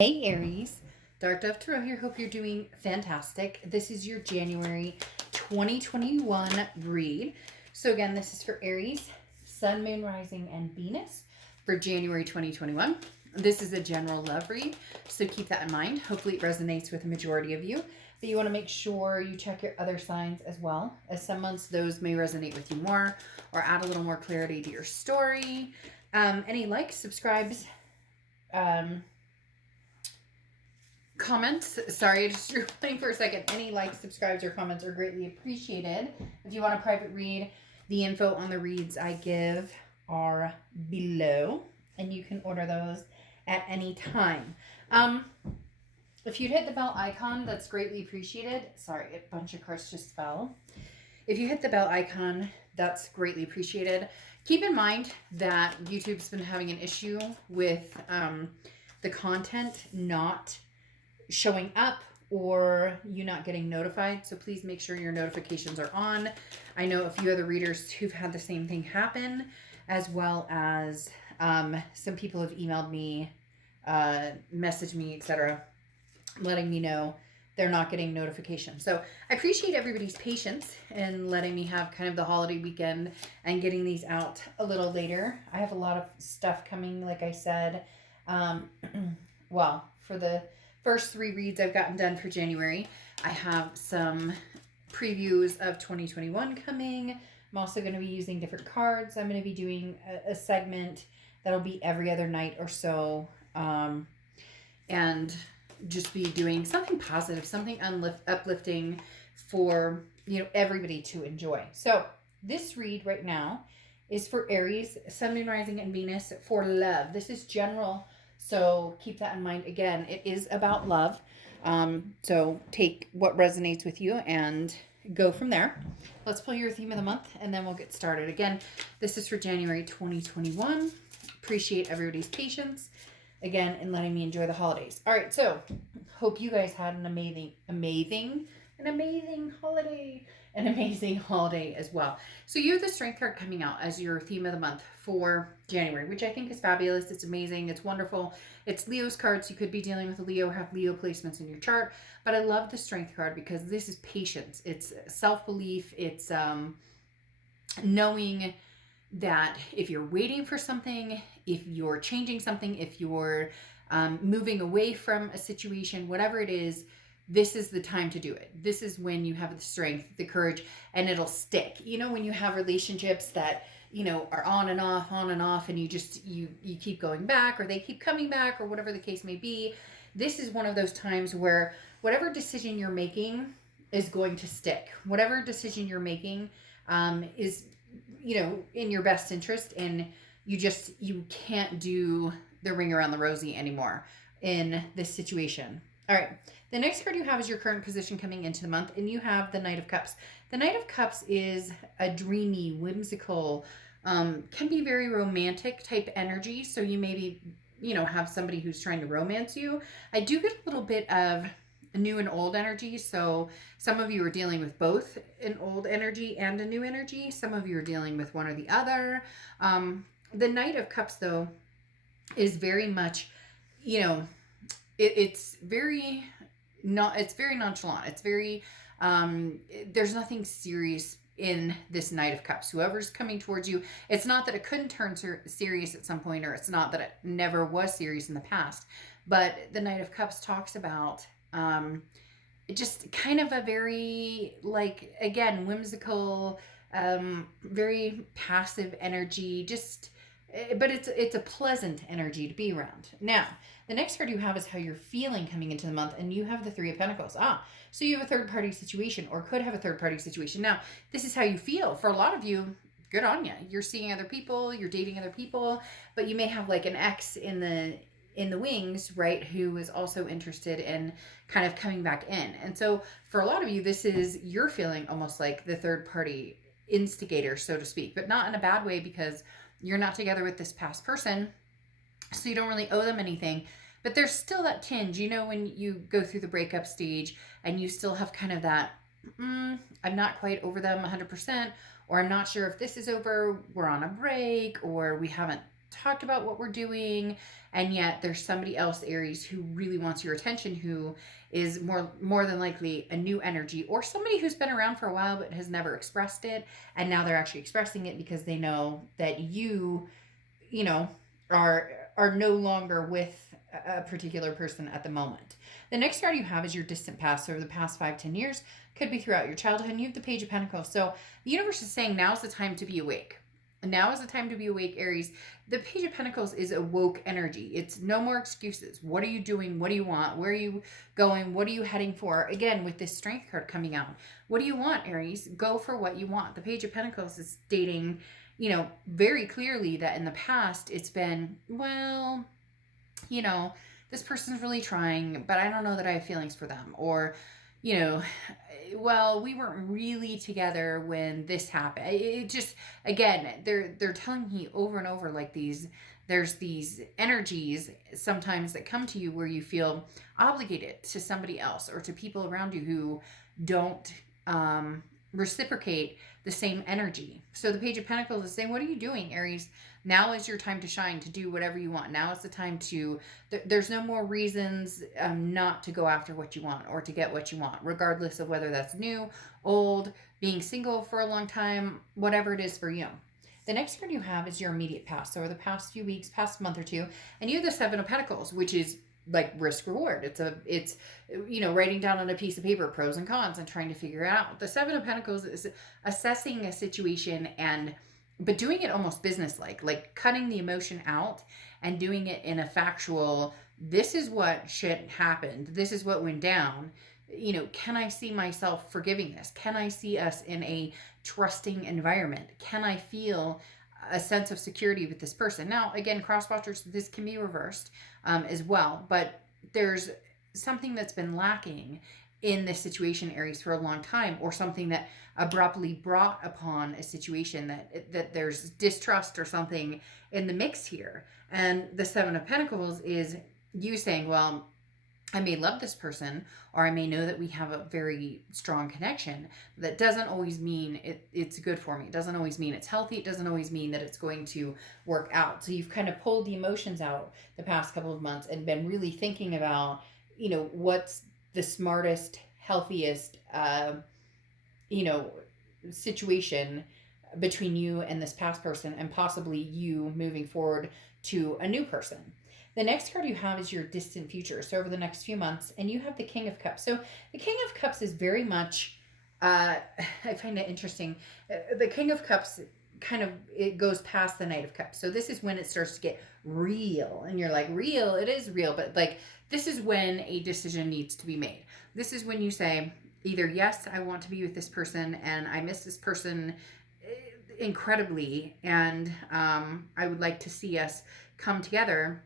Hey Aries, Dark Dove Tarot here. Hope you're doing fantastic. This is your January 2021 read. So again, this is for Aries, Sun, Moon, Rising, and Venus for January 2021. This is a general love read, so keep that in mind. Hopefully it resonates with the majority of you. But you want to make sure you check your other signs as well, as some months those may resonate with you more or add a little more clarity to your story. Any likes, subscribes, comments, sorry, I just drew playing for a second. Any likes, subscribes, or comments are greatly appreciated. If you want a private read, the info on the reads I give are below, and you can order those at any time. If you'd hit the bell icon, that's greatly appreciated. Sorry, a bunch of cards just fell. If you hit the bell icon, that's greatly appreciated. Keep in mind that YouTube's been having an issue with the content not showing up or you not getting notified. So please make sure your notifications are on. I know a few other readers who've had the same thing happen, as well as some people have emailed me, messaged me, etc., letting me know they're not getting notifications. So I appreciate everybody's patience in letting me have kind of the holiday weekend and getting these out a little later. I have a lot of stuff coming, like I said. Well, for the first 3 reads I've gotten done for January, I have some previews of 2021 coming. I'm also going to be using different cards. I'm going to be doing a segment that'll be every other night or so, and just be doing something positive, something uplifting for everybody to enjoy. So this read right now is for Aries, Sun, Moon, Rising, and Venus for love. This is general, so keep that in mind. Again, it is about love. So take what resonates with you and go from there. Let's pull your theme of the month and then we'll get started. Again, this is for January 2021. Appreciate everybody's patience again in letting me enjoy the holidays. All right, so hope you guys had an amazing holiday. An amazing holiday as well. So you have the Strength card coming out as your theme of the month for January, which I think is fabulous. It's amazing. It's wonderful. It's Leo's card, so you could be dealing with a Leo, have Leo placements in your chart. But I love the Strength card because this is patience. It's self-belief. It's knowing that if you're waiting for something, if you're changing something, if you're moving away from a situation, whatever it is, this is the time to do it. This is when you have the strength, the courage, and it'll stick. When you have relationships that, are on and off, and you keep going back, or they keep coming back, or whatever the case may be. This is one of those times where whatever decision you're making is going to stick. Whatever decision you're making is, in your best interest, and you can't do the ring around the rosy anymore in this situation. All right. The next card you have is your current position coming into the month, and you have the Knight of Cups. The Knight of Cups is a dreamy, whimsical, can be very romantic type energy. So you maybe, have somebody who's trying to romance you. I do get a little bit of new and old energy. So some of you are dealing with both an old energy and a new energy. Some of you are dealing with one or the other. The Knight of Cups, though, is very much, it's very nonchalant. It's very, there's nothing serious in this Knight of Cups. Whoever's coming towards you, it's not that it couldn't turn serious at some point, or it's not that it never was serious in the past, but the Knight of Cups talks about just kind of a very, again, whimsical, very passive energy, but it's a pleasant energy to be around. Now, the next card you have is how you're feeling coming into the month, and you have the 3 of Pentacles. So you have a third-party situation, or could have a third-party situation. Now, this is how you feel. For a lot of you, good on you. You're seeing other people, you're dating other people, but you may have an ex in the wings, right, who is also interested in kind of coming back in. And so for a lot of you, this is you're feeling almost like the third-party instigator, so to speak, but not in a bad way, because you're not together with this past person, so you don't really owe them anything. But there's still that tinge, when you go through the breakup stage and you still have kind of that, I'm not quite over them 100%, or I'm not sure if this is over, we're on a break, or we haven't talked about what we're doing, and yet there's somebody else, Aries, who really wants your attention, who is more than likely a new energy, or somebody who's been around for a while but has never expressed it, and now they're actually expressing it because they know that you know, are no longer with a particular person at the moment. The next card you have is your distant past. So over the past 5-10 years, could be throughout your childhood. And you have the Page of Pentacles. So the universe is saying now's the time to be awake. Now is the time to be awake, Aries. The Page of Pentacles is awoke energy. It's no more excuses. What are you doing? What do you want? Where are you going? What are you heading for? Again, with this Strength card coming out. What do you want, Aries? Go for what you want. The Page of Pentacles is stating, very clearly that in the past it's been, well, this person's really trying, but I don't know that I have feelings for them. Or, well, we weren't really together when this happened. It just, again, they're telling me over and over, like, there's these energies sometimes that come to you where you feel obligated to somebody else or to people around you who don't reciprocate the same energy. So the Page of Pentacles is saying, what are you doing, Aries? Now is your time to shine, to do whatever you want. Now is the time to, there's no more reasons not to go after what you want or to get what you want, regardless of whether that's new, old, being single for a long time, whatever it is for you. The next card you have is your immediate past. So over the past few weeks, past month or two, and you have the Seven of Pentacles, which is like risk reward. It's writing down on a piece of paper pros and cons and trying to figure it out. The Seven of Pentacles is assessing a situation but doing it almost business-like cutting the emotion out and doing it in a factual, this is what shit happened. This is what went down. Can I see myself forgiving this? Can I see us in a trusting environment? Can I feel a sense of security with this person? Now, again, cross-watchers, this can be reversed as well, but there's something that's been lacking in this situation, Aries, for a long time, or something that abruptly brought upon a situation that there's distrust or something in the mix here. And the Seven of Pentacles is you saying, well, I may love this person, or I may know that we have a very strong connection. That doesn't always mean it's good for me. It doesn't always mean it's healthy. It doesn't always mean that it's going to work out. So you've kind of pulled the emotions out the past couple of months and been really thinking about, what's the smartest, healthiest, situation between you and this past person, and possibly you moving forward to a new person. The next card you have is your distant future. So over the next few months, and you have the King of Cups. So the King of Cups is very much, I find it interesting. The King of Cups it goes past the Knight of Cups. So this is when it starts to get real. And you're like, real? It is real. But this is when a decision needs to be made. This is when you say, either, yes, I want to be with this person and I miss this person incredibly, and I would like to see us come together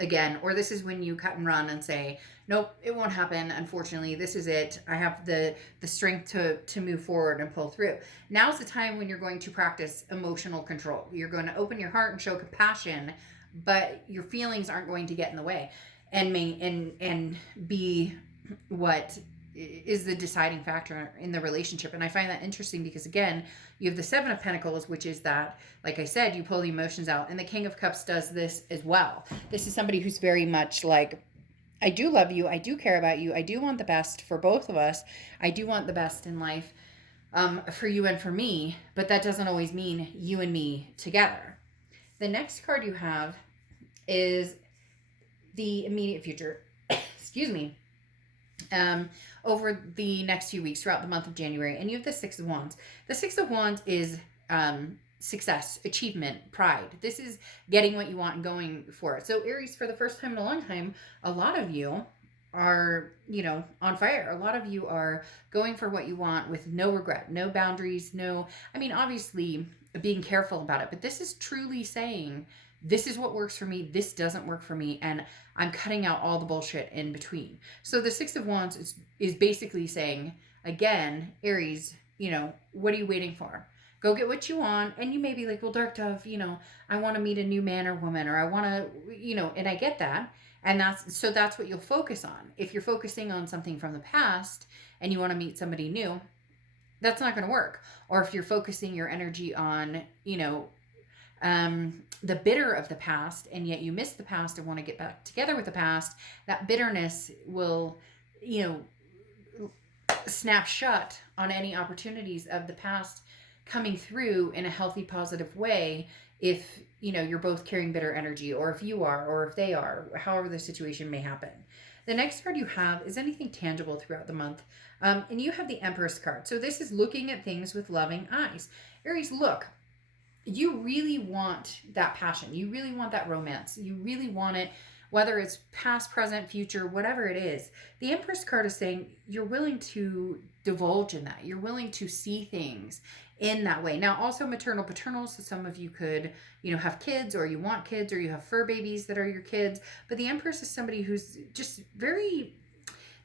again, or this is when you cut and run and say, nope, it won't happen. Unfortunately, this is it. I have the strength to move forward and pull through. Now's the time when you're going to practice emotional control. You're going to open your heart and show compassion, but your feelings aren't going to get in the way and be what is the deciding factor in the relationship. And I find that interesting because, again, you have the Seven of Pentacles, which is that, like I said, you pull the emotions out. And the King of Cups does this as well. This is somebody who's very much like, I do love you. I do care about you. I do want the best for both of us. I do want the best in life for you and for me. But that doesn't always mean you and me together. The next card you have is the immediate future. Excuse me. Over the next few weeks throughout the month of January. And you have the Six of Wands. The Six of Wands is success, achievement, pride. This is getting what you want and going for it. So Aries, for the first time in a long time, a lot of you are, on fire. A lot of you are going for what you want with no regret, no boundaries, obviously being careful about it. But this is truly saying, this is what works for me. This doesn't work for me. And I'm cutting out all the bullshit in between. So the Six of Wands is basically saying, again, Aries, what are you waiting for? Go get what you want. And you may be like, well, Dark Dove, I want to meet a new man or woman, or I want to, and I get that. And that's what you'll focus on. If you're focusing on something from the past and you want to meet somebody new, that's not going to work. Or if you're focusing your energy on, the bitter of the past, and yet you miss the past and want to get back together with the past, that bitterness will, you know, snap shut on any opportunities of the past coming through in a healthy, positive way. If, you know, you're both carrying bitter energy, or if you are, or if they are, however the situation may happen. The next card you have is anything tangible throughout the month. And you have the Empress card. So this is looking at things with loving eyes. Aries, look, you really want that passion. You really want that romance. You really want it, whether it's past, present, future, whatever it is. The Empress card is saying you're willing to divulge in that. You're willing to see things in that way. Now, also maternal, paternal. So some of you could, you know, have kids, or you want kids, or you have fur babies that are your kids. But the Empress is somebody who's just very,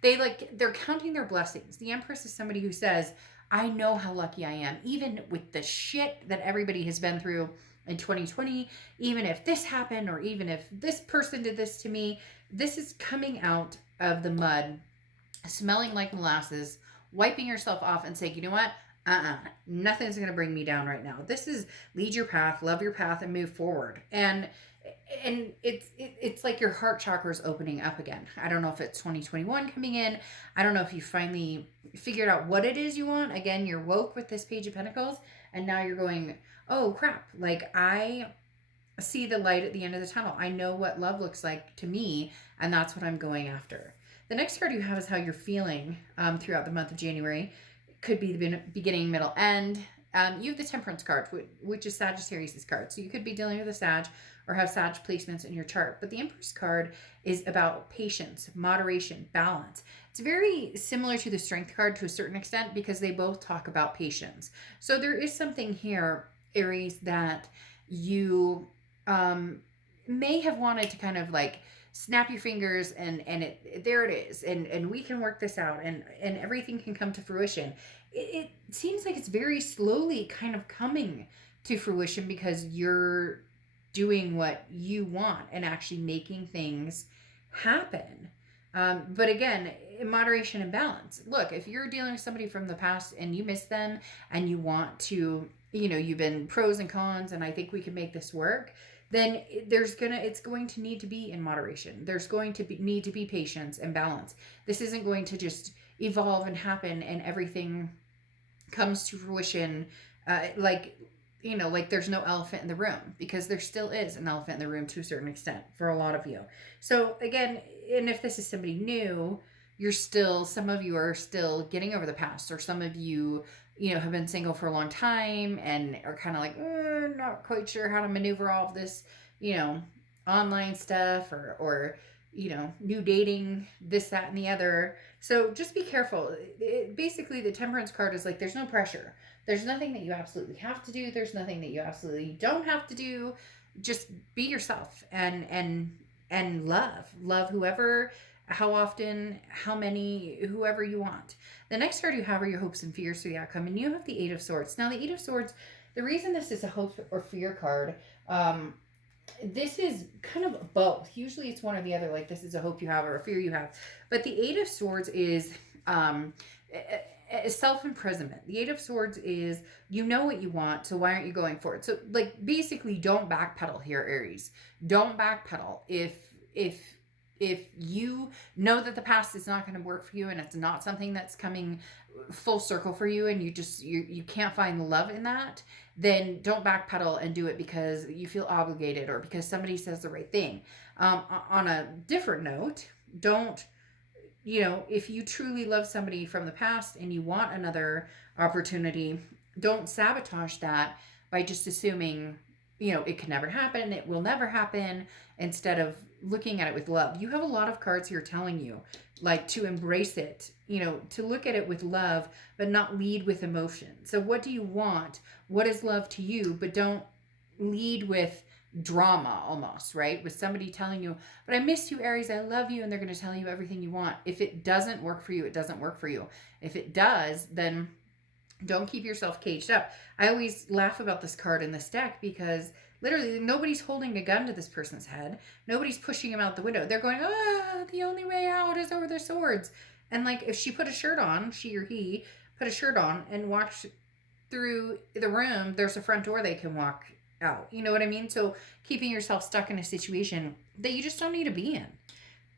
they're counting their blessings. The Empress is somebody who says, I know how lucky I am, even with the shit that everybody has been through in 2020, even if this happened, or even if this person did this to me, this is coming out of the mud, smelling like molasses, wiping yourself off and saying, you know what? Nothing's going to bring me down right now. This is lead your path, love your path, and move forward. And it's like your heart chakra is opening up again. I don't know if it's 2021 coming in. I don't know if you finally figured out what it is you want. Again, you're woke with this Page of Pentacles, and now you're going, oh crap, like I see the light at the end of the tunnel. I know what love looks like to me, and that's what I'm going after. The next card you have is how you're feeling throughout the month of January. It could be the beginning, middle, end. You have the Temperance card, which is Sagittarius' card. So you could be dealing with a Sag, or have Sag placements in your chart. But the Empress card is about patience, moderation, balance. It's very similar to the Strength card to a certain extent, because they both talk about patience. So there is something here, Aries, that you may have wanted to kind of like snap your fingers and there it is, and we can work this out, and everything can come to fruition. It seems like it's very slowly kind of coming to fruition, because you're doing what you want and actually making things happen. But again, in moderation and balance. Look, if you're dealing with somebody from the past and you miss them and you want to, you know, you've been pros and cons and I think we can make this work, then it's going to need to be in moderation. There's going to need to be patience and balance. This isn't going to just evolve and happen and everything comes to fruition like there's no elephant in the room, because there still is an elephant in the room to a certain extent for a lot of you. So again, and if this is somebody new, some of you are still getting over the past, or some of you, have been single for a long time and are kind of like, not quite sure how to maneuver all of this, online stuff or new dating, this, that, and the other. So just be careful. Basically, the Temperance card is like, there's no pressure. There's nothing that you absolutely have to do. There's nothing that you absolutely don't have to do. Just be yourself and love whoever, how often, how many, whoever you want. The next card you have are your hopes and fears for the outcome, and you have the Eight of Swords. Now, the Eight of Swords, the reason this is a hope or fear card, this is kind of both. Usually it's one or the other, like this is a hope you have or a fear you have. But the Eight of Swords is self-imprisonment. The Eight of Swords is, you know what you want, so why aren't you going for it? So like basically don't backpedal here, Aries. Don't backpedal. If you know that the past is not going to work for you and it's not something that's coming full circle for you, and you can't find love in that, then don't backpedal and do it because you feel obligated or because somebody says the right thing. On a different note, don't, if you truly love somebody from the past and you want another opportunity, don't sabotage that by just assuming, it can never happen, it will never happen, instead of looking at it with love. You have a lot of cards here telling you, like, to embrace it, to look at it with love, but not lead with emotion. So what do you want? What is love to you? But don't lead with drama almost, right? With somebody telling you, but I miss you, Aries, I love you, and they're going to tell you everything you want. If it doesn't work for you, it doesn't work for you. If it does, then don't keep yourself caged up. I always laugh about this card in this deck because literally nobody's holding a gun to this person's head. Nobody's pushing him out the window. They're going, the only way out is over their swords. And like, if she put a shirt on, she or he put a shirt on and walked through the room, there's a front door they can walk out. You know what I mean? So keeping yourself stuck in a situation that you just don't need to be in.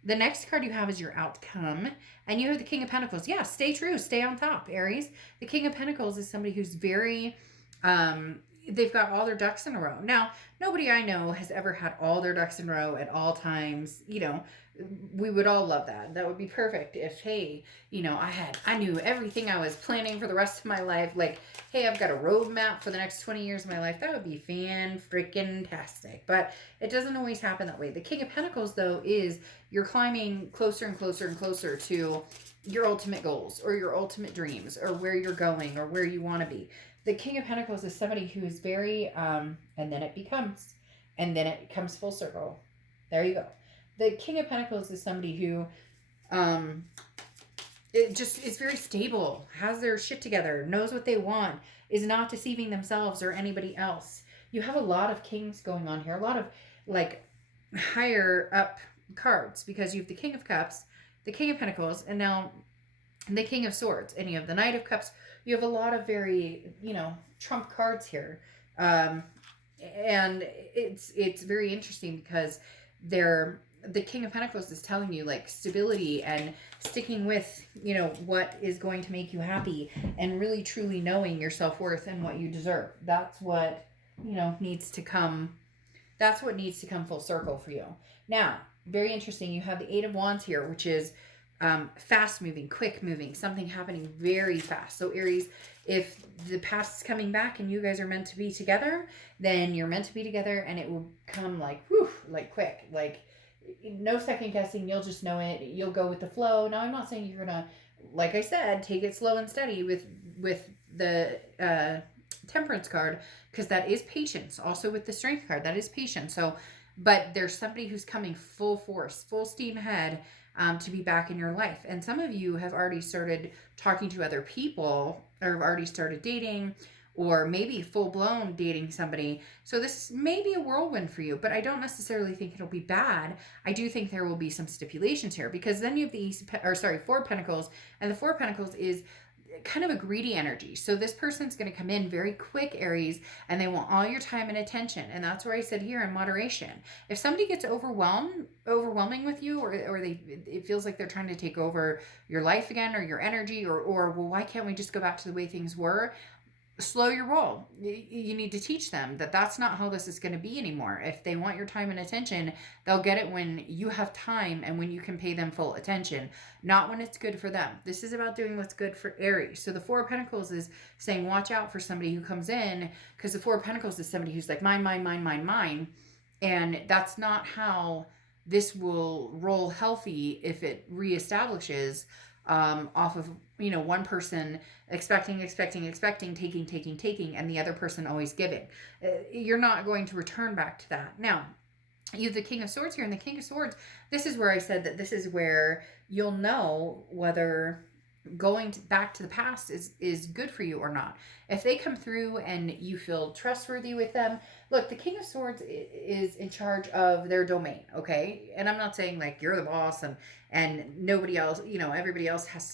The next card you have is your outcome, and you have the King of Pentacles. Yeah, stay true, stay on top, Aries. The King of Pentacles is somebody who's very, they've got all their ducks in a row. Now, nobody I know has ever had all their ducks in a row at all times. You know, we would all love that. That would be perfect if, hey, you know, I knew everything I was planning for the rest of my life. Like, hey, I've got a roadmap for the next 20 years of my life. That would be fan-freaking-tastic. But it doesn't always happen that way. The King of Pentacles, though, is you're climbing closer and closer and closer to your ultimate goals or your ultimate dreams or where you're going or where you want to be. The King of Pentacles is somebody who is very, and then it comes full circle. There you go. The King of Pentacles is somebody who it just is very stable, has their shit together, knows what they want, is not deceiving themselves or anybody else. You have a lot of kings going on here, a lot of like higher up cards, because you have the King of Cups, the King of Pentacles, and now the King of Swords, and you have the Knight of Cups. You have a lot of very, you know, trump cards here. And it's very interesting because the King of Pentacles is telling you like stability and sticking with, you know, what is going to make you happy and really truly knowing your self-worth and what you deserve. That's what, you know, needs to come. That's what needs to come full circle for you. Now, very interesting. You have the Eight of Wands here, which is fast moving, quick moving, something happening very fast. So Aries, if the past is coming back and you guys are meant to be together, then you're meant to be together, and it will come like, whew, like quick, like no second guessing. You'll just know it. You'll go with the flow. Now, I'm not saying you're gonna, like I said, take it slow and steady with the Temperance card, because that is patience. Also with the Strength card, that is patience. So, but there's somebody who's coming full force, full steam ahead, to be back in your life. And some of you have already started talking to other people, or have already started dating, or maybe full-blown dating somebody. So this may be a whirlwind for you, but I don't necessarily think it'll be bad. I do think there will be some stipulations here, because then you have the Four of Pentacles, and the Four of Pentacles is kind of a greedy energy. So this person's going to come in very quick, Aries, and they want all your time and attention. And that's where I said here in moderation. If somebody gets overwhelming with you, or it feels like they're trying to take over your life again, or your energy, or well, why can't we just go back to the way things were? Slow your roll. You need to teach them that that's not how this is going to be anymore. If they want your time and attention, they'll get it when you have time and when you can pay them full attention, not when it's good for them. This is about doing what's good for Aries. So the Four of Pentacles is saying, watch out for somebody who comes in, because the Four of Pentacles is somebody who's like, mine, mine, mine, mine, mine. And that's not how this will roll healthy if it reestablishes off of, you know, one person expecting, taking, and the other person always giving. You're not going to return back to that. Now, you have the King of Swords here, and the King of Swords, this is where I said that this is where you'll know whether going back to the past is good for you or not. If they come through and you feel trustworthy with them, look, the King of Swords is in charge of their domain, okay? And I'm not saying like you're the boss and nobody else, you know, everybody has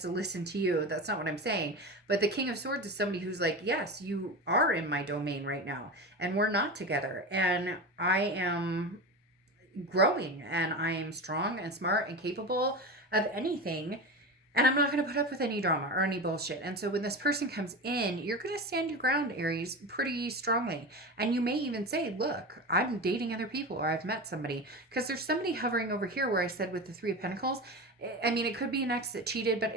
to listen to you. That's not what I'm saying. But the King of Swords is somebody who's like, yes, you are in my domain right now, and we're not together, and I am growing, and I am strong and smart and capable of anything. And I'm not going to put up with any drama or any bullshit. And so when this person comes in, you're going to stand your ground, Aries, pretty strongly. And you may even say, look, I'm dating other people, or I've met somebody. Because there's somebody hovering over here where I said with the Three of Pentacles. I mean, it could be an ex that cheated, but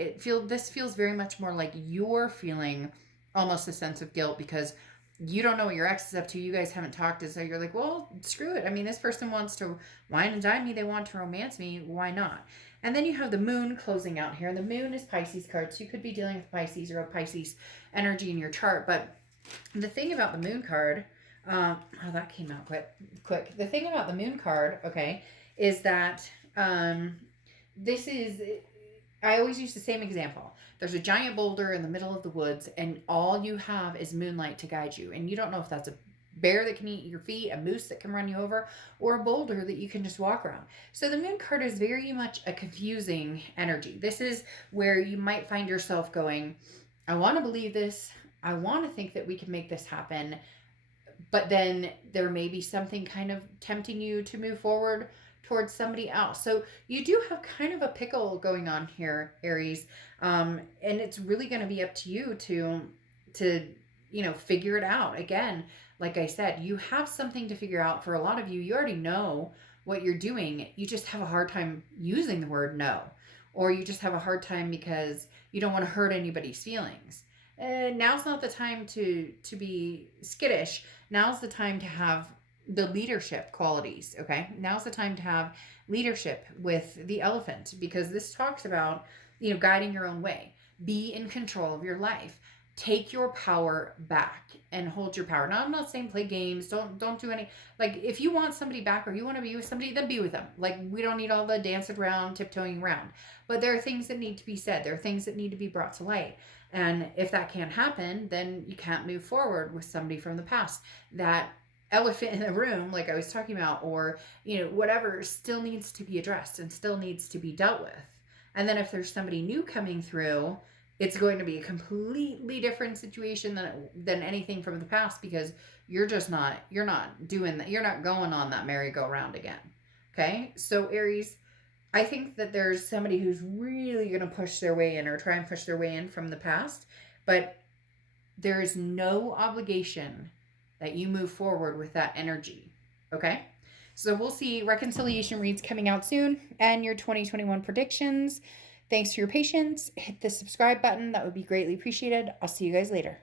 this feels very much more like you're feeling almost a sense of guilt because you don't know what your ex is up to. You guys haven't talked. And so you're like, well, screw it. I mean, this person wants to wine and dine me. They want to romance me. Why not? And then you have the Moon closing out here. And the Moon is Pisces card. So you could be dealing with Pisces or a Pisces energy in your chart. But the thing about the Moon card, that came out quick. The thing about the Moon card, okay, is that this is, I always use the same example. There's a giant boulder in the middle of the woods, and all you have is moonlight to guide you. And you don't know if that's a bear that can eat your feet, a moose that can run you over, or a boulder that you can just walk around. So the Moon card is very much a confusing energy. This is where you might find yourself going, I want to believe this. I want to think that we can make this happen. but then there may be something kind of tempting you to move forward towards somebody else. So you do have kind of a pickle going on here, Aries. And it's really going to be up to you to, figure it out. Again, like I said, you have something to figure out. For a lot of you, you already know what you're doing. You just have a hard time using the word no, or you just have a hard time because you don't want to hurt anybody's feelings. And now's not the time to be skittish. Now's the time to have the leadership qualities. Okay, now's the time to have leadership with the elephant, because this talks about guiding your own way. Be in control of your life. Take your power back and hold your power. Now, I'm not saying play games. Don't do any, like, if you want somebody back or you want to be with somebody, then be with them. Like, we don't need all the dancing around, tiptoeing around. But there are things that need to be said. There are things that need to be brought to light. And if that can't happen, then you can't move forward with somebody from the past. That elephant in the room, like I was talking about, or whatever, still needs to be addressed and still needs to be dealt with. And then if there's somebody new coming through, it's going to be a completely different situation than anything from the past, because you're not doing that. You're not going on that merry-go-round again. Okay? So Aries, I think that there's somebody who's really going to push their way in, or try and push their way in from the past, but there is no obligation that you move forward with that energy. Okay? So we'll see reconciliation reads coming out soon, and your 2021 predictions. Thanks for your patience. Hit the subscribe button. That would be greatly appreciated. I'll see you guys later.